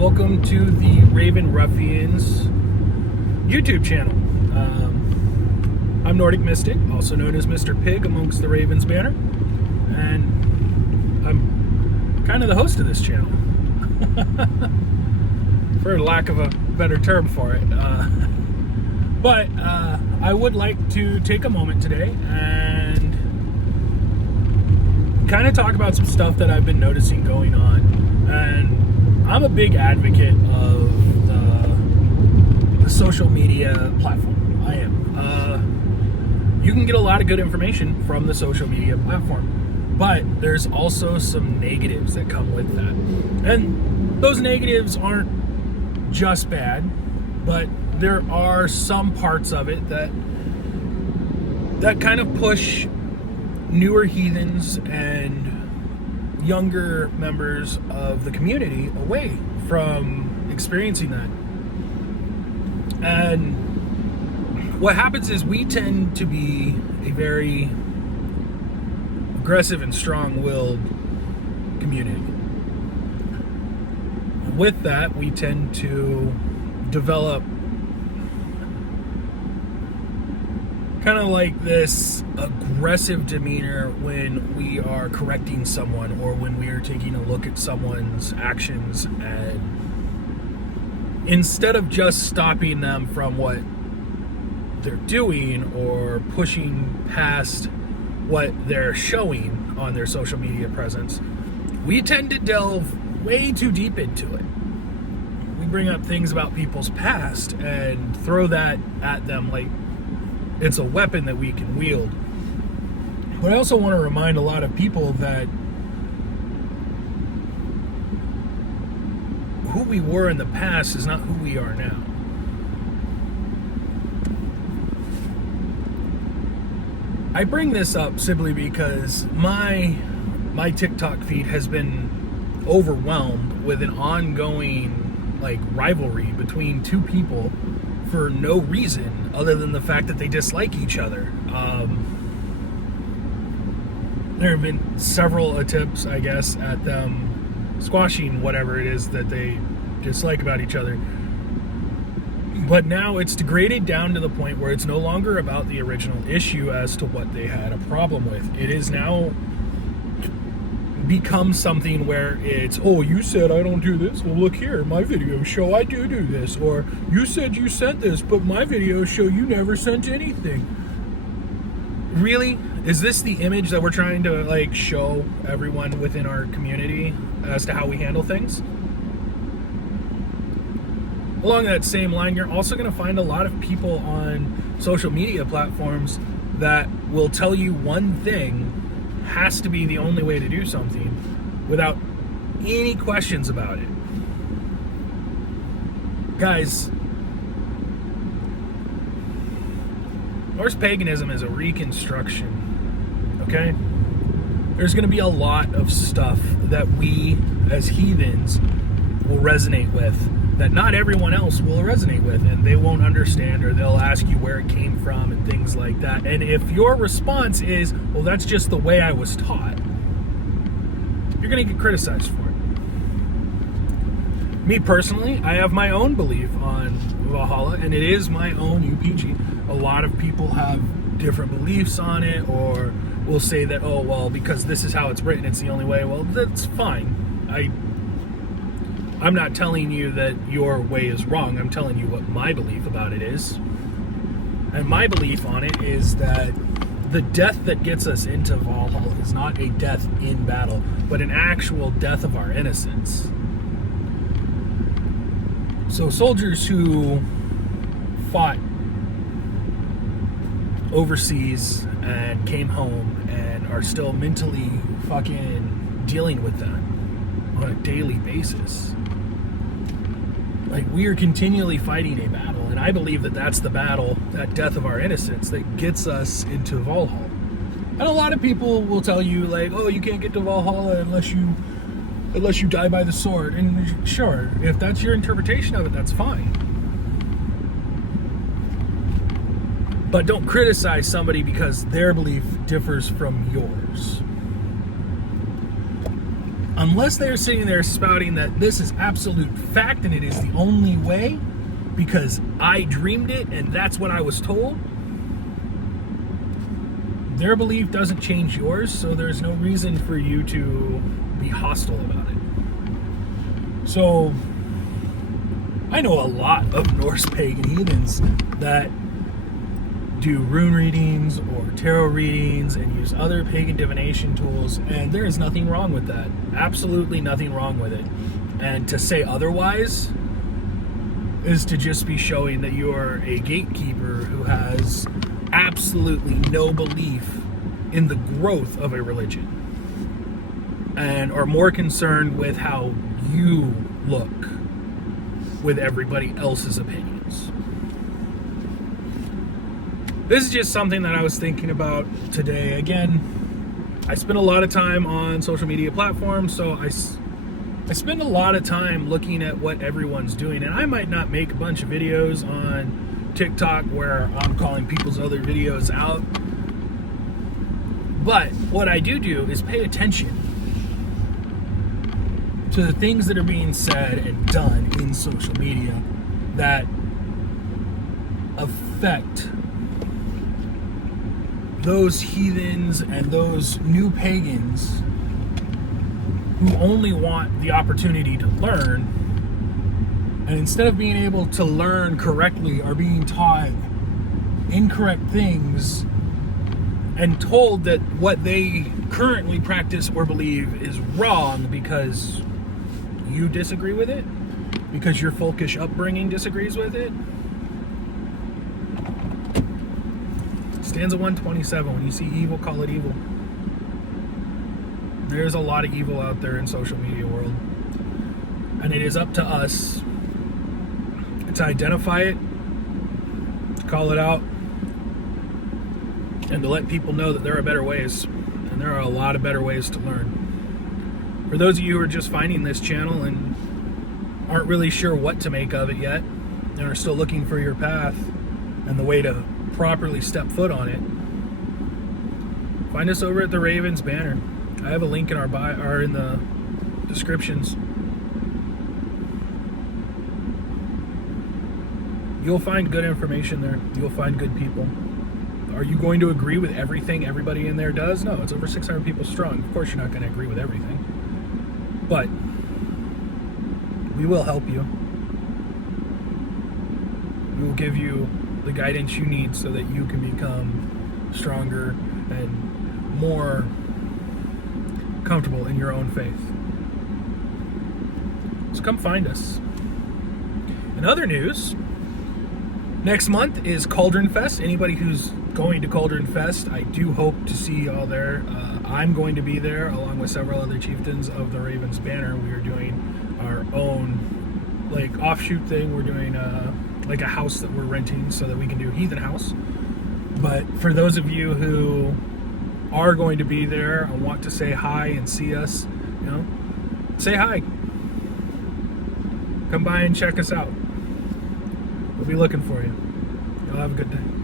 welcome to the Raven Ruffians YouTube channel. I'm Nordic Mystic, also known as Mr. Pig amongst the Ravens banner, and I'm kind of the host of this channel, for lack of a better term for it. But I would like to take a moment today and kind of talk about some stuff that I've been noticing going on. And I'm a big advocate of the social media platform. I am. You can get a lot of good information from the social media platform, but there's also some negatives that come with that. And those negatives aren't just bad, but there are some parts of it that kind of push newer heathens and younger members of the community away from experiencing that. And what happens is we tend to be a very aggressive and strong-willed community. With that, we tend to develop kind of like this aggressive demeanor when we are correcting someone or when we are taking a look at someone's actions, and instead of just stopping them from what they're doing or pushing past what they're showing on their social media presence, we tend to delve way too deep into it. We bring up things about people's past and throw that at them like it's a weapon that we can wield. But I also want to remind a lot of people that who we were in the past is not who we are now. I bring this up simply because my TikTok feed has been overwhelmed with an ongoing rivalry between two people for no reason other than the fact that they dislike each other. There have been several attempts, I guess, at them squashing whatever it is that they dislike about each other. But now it's degraded down to the point where it's no longer about the original issue as to what they had a problem with. It is now become something where it's, oh, you said I don't do this, well look here, my videos show I do this, or you said you sent this, but my videos show you never sent anything. Really? Is this the image that we're trying to show everyone within our community as to how we handle things? Along that same line, you're also going to find a lot of people on social media platforms that will tell you one thing has to be the only way to do something without any questions about it. Guys, Norse paganism is a reconstruction, okay? There's going to be a lot of stuff that we as heathens will resonate with that not everyone else will resonate with, and they won't understand, or they'll ask you where it came from and things like that. And if your response is, well, that's just the way I was taught, you're going to get criticized for it. Me personally, I have my own belief on Valhalla, and it is my own UPG. A lot of people have different beliefs on it, or will say that, oh, well, because this is how it's written, it's the only way. Well, that's fine. I'm not telling you that your way is wrong. I'm telling you what my belief about it is. And my belief on it is that the death that gets us into Valhalla is not a death in battle, but an actual death of our innocence. So soldiers who fought overseas and came home and are still mentally fucking dealing with that on a daily basis. We are continually fighting a battle, and I believe that that's the battle, that death of our innocence, that gets us into Valhalla. And a lot of people will tell you, oh, you can't get to Valhalla unless you die by the sword. And sure, if that's your interpretation of it, that's fine. But don't criticize somebody because their belief differs from yours. unless they're sitting there spouting that this is absolute fact and it is the only way because I dreamed it and that's what I was told, their belief doesn't change yours, so there's no reason for you to be hostile about it. So, I know a lot of Norse pagan heathens that do rune readings or tarot readings and use other pagan divination tools, and there is nothing wrong with that. Absolutely nothing wrong with it. And to say otherwise is to just be showing that you are a gatekeeper who has absolutely no belief in the growth of a religion and are more concerned with how you look with everybody else's opinions. This is just something that I was thinking about today. Again, I spend a lot of time on social media platforms, so I spend a lot of time looking at what everyone's doing, and I might not make a bunch of videos on TikTok where I'm calling people's other videos out, but what I do is pay attention to the things that are being said and done in social media that affect those heathens and those new pagans who only want the opportunity to learn, and instead of being able to learn correctly are being taught incorrect things and told that what they currently practice or believe is wrong because you disagree with it, because your folkish upbringing disagrees with it. Stanza 127, when you see evil, call it evil. There's a lot of evil out there in social media world. And it is up to us to identify it, to call it out, and to let people know that there are better ways. And there are a lot of better ways to learn. For those of you who are just finding this channel and aren't really sure what to make of it yet, and are still looking for your path and the way to properly step foot on it, find us over at the Ravens banner. I have a link in our bio or in the descriptions. You'll find good information there. You'll find good people. Are you going to agree with everything everybody in there does? No, it's over 600 people strong. Of course you're not going to agree with everything. But we will help you. We will give you the guidance you need so that you can become stronger and more comfortable in your own faith. So come find us. In other news, next month is Cauldron Fest. Anybody who's going to Cauldron Fest, I do hope to see y'all there. I'm going to be there along with several other chieftains of the Ravens banner. We are doing our own like offshoot thing. We're doing like a house that we're renting so that we can do Heathen House. But for those of you who are going to be there and want to say hi and see us, you know, say hi. Come by and check us out. We'll be looking for you. Y'all have a good day.